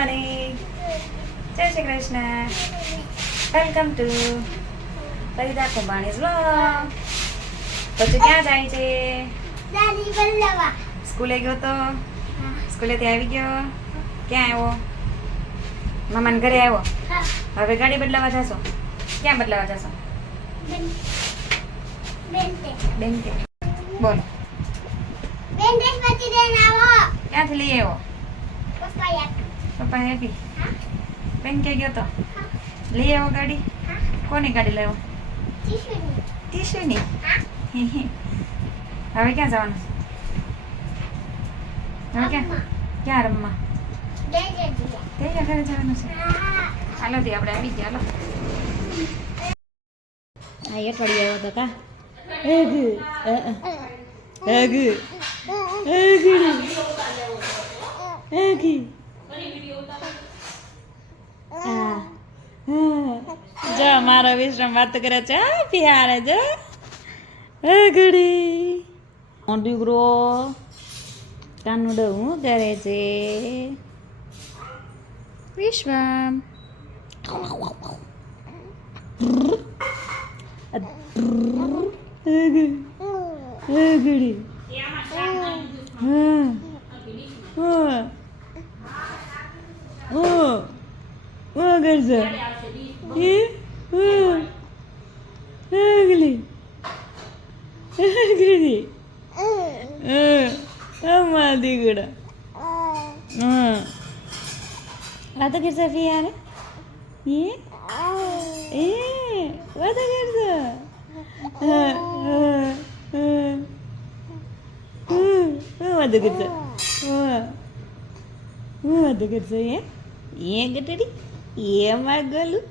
Morning, જય Shri Krishna. Welcome to Farida Kumbhani's vlog. તો તું ક્યાં જાય છે? સ્કૂલે ગયો તો? સ્કૂલેથી આવી ગયો? ક્યાં આવ્યો? મામાના ઘરે આવ્યો? હવે ગાડી બદલાવા જશો? ક્યાં બદલાવા જશો? બેંકે. બોલો. ક્યાંથી લઈ આવ્યો? પપ્પા હેપી બેંકે ગયો તો લઈ આવ્યો ગાડી? કોની ગાડી લાવ્યો? ટીશુની. હવે ક્યાં જવાનું? હવે ક્યાં રમવા? ત્યાં ઘરે જવાનું છે. હાલો થી આપણે આવી ગયા. હાલો. આ અઠવાડિયે આવ્યો તો કા? જો મારો વિશ્રમ વાત કરે છે. પિયારે જો ઘડી દીકરો કાનુડો હું કરે છે? વિશ્રમ ઘડી કરજો દીકડા વાતો કરશે પિયારે? વાતો કરજો. વાતો કરજો. વાતો કરજો. ગટડી એમાં ગલું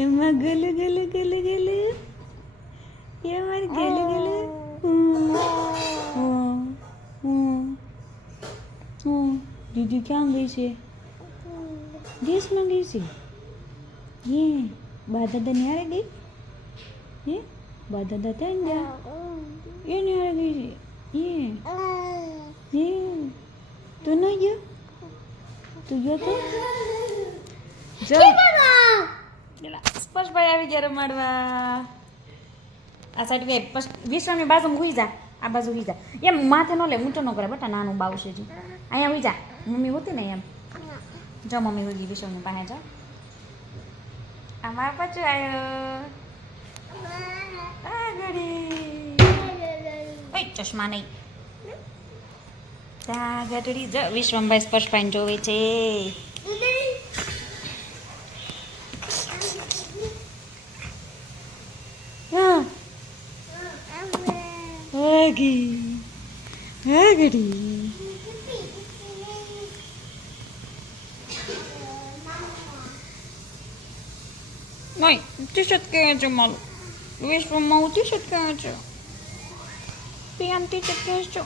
એમાં ગલું ગલું ગલું ગલું એમાં ગલું ગલું. દીદી ક્યાં ગઈ છે? દેશમાં ગઈ છે. બા દાદા ને હારે ગઈ? બા દાદા ત્યાં ગયા? એને હારે ગઈ છે? તું ન ગયો? તું ગયો તો? સ્પર્શભાઈ આવી ગયા રમાડવા. આ સાઈડ વિશ્વની બાજુ હુઈ જા. આ બાજુ હુઈ જા. એમ માથે ન લે, ઊંચો ન કરે બેટા, નાનું બાવ છે જી. અહીંયા હુઈ જા. મમ્મી હોતી ને એમ. જો મમ્મી હોઈ ગઈ વિશ્વની પાસે. જા. આ મારા પાછું આવ્યો. આ ઘડી ચશ્મા નહીં. ત્યાં ગટડી જો વિશ્વમભાઈ સ્પર્શભાઈ જોવે છે. નહીં ટી-શર્ટ કહે છે મારું. વિશ્વમાં હું ટી-શર્ટ કહે છે. પિયાન ટી-શર્ટ કહે છે.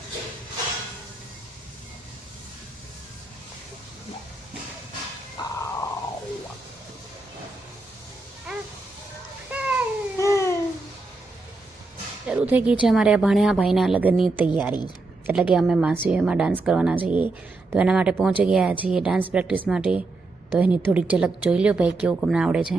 શરૂ થઈ ગઈ છે અમારે ભાણ્યા ભાઈના લગ્નની તૈયારી. એટલે કે અમે માસીઓ એમાં ડાન્સ કરવાના છીએ. તો એના માટે પહોંચી ગયા છીએ ડાન્સ પ્રેક્ટિસ માટે. તો એની થોડીક ઝલક જોઈ લો ભાઈ, કેવું તમને આવડે છે.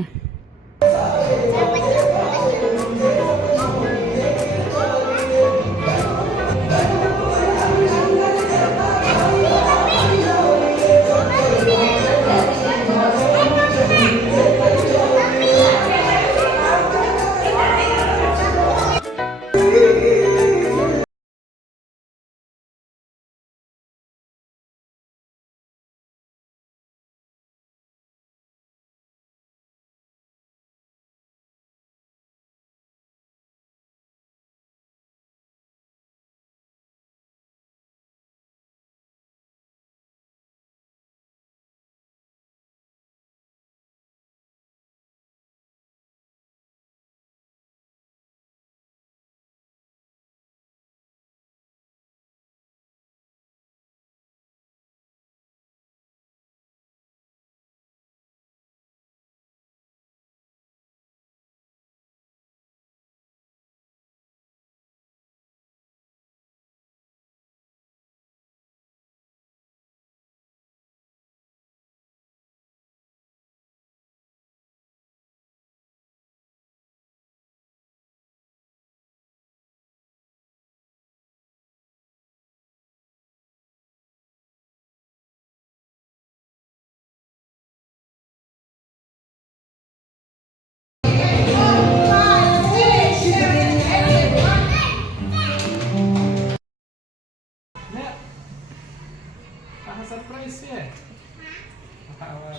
વાહ, વાહ,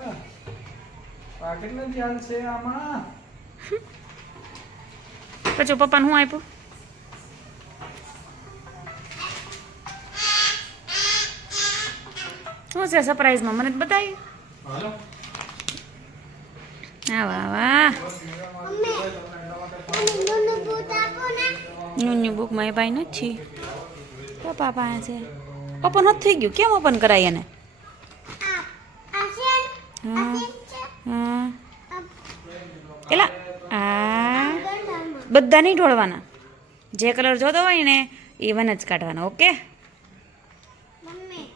વાહ. આ કેટલા ધ્યાન છે આમાં? પછી પપ્પાને શું આપ્યું? શું છે સરપ્રાઈઝમાં મને જ બતાવી. હાલો. હા વાહ વાહ. ન્યૂ બુકમાં એ ભાઈ નથી. પપ્પા પાસે છે. ઓપન નથી થઈ ગયું. કેમ ઓપન કરાય એને? હા હા એલા આ બધા નહીં ઢોળવાના. જે કલર જોતો હોય ને એ વન જ કાઢવાના. ઓકે.